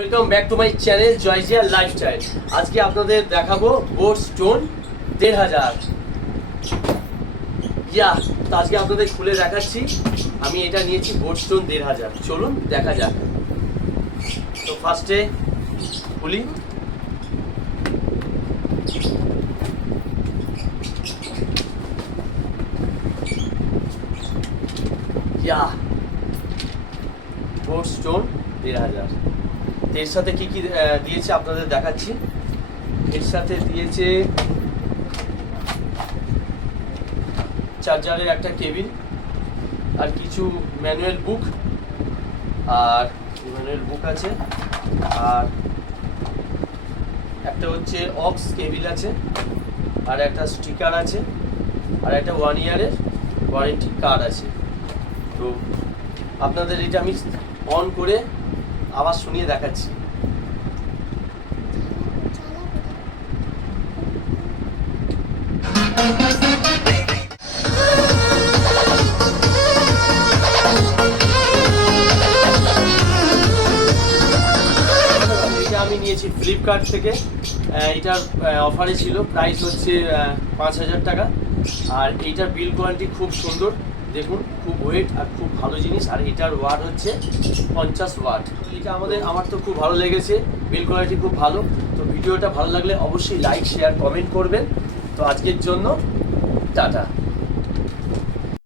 Welcome back to my channel জয়জিয়া lifestyle. আজকে আপনাদের দেখাবো বোট স্টোন ১৫০০। তো আজকে আপনাদের খুলে দেখাচ্ছি। আমি এটা নিয়েছি বোট স্টোন ১৫০০। চলুন দেখা যাক। তো ফার্স্টে খুলি। Boat stone ১৫০০। এর সাথে কি কি দিয়েছে আপনাদের দেখাচ্ছি। এর সাথে দিয়েছে চার্জারের একটা কেবিল, আর কিছু ম্যানুয়াল বুক, আছে, আর একটা হচ্ছে অক্স কেবিল আছে, আর একটা স্টিকার আছে, আর একটা 1 ইয়ারের ওয়ারেন্টি কার্ড আছে। তো আপনাদের এটা আমি অন করে আবার শুনিয়ে দেখাচ্ছি। এটা আমি নিয়েছি ফ্লিপকার্ট থেকে। এটার অফারে ছিল, প্রাইস হচ্ছে ৫,০০০ টাকা। আর এইটার বিল কোয়ালিটি খুব সুন্দর, দেখুন খুব ওয়েট আর খুব ভালো জিনিস। আর এটার ওয়াট হচ্ছে 50 ওয়াট। এটা আমার তো খুব ভালো লেগেছে, বিল কোয়ালিটি খুব ভালো। তো ভিডিওটা ভালো লাগলে অবশ্যই লাইক শেয়ার কমেন্ট করবেন। তো আজকের জন্য টাটা।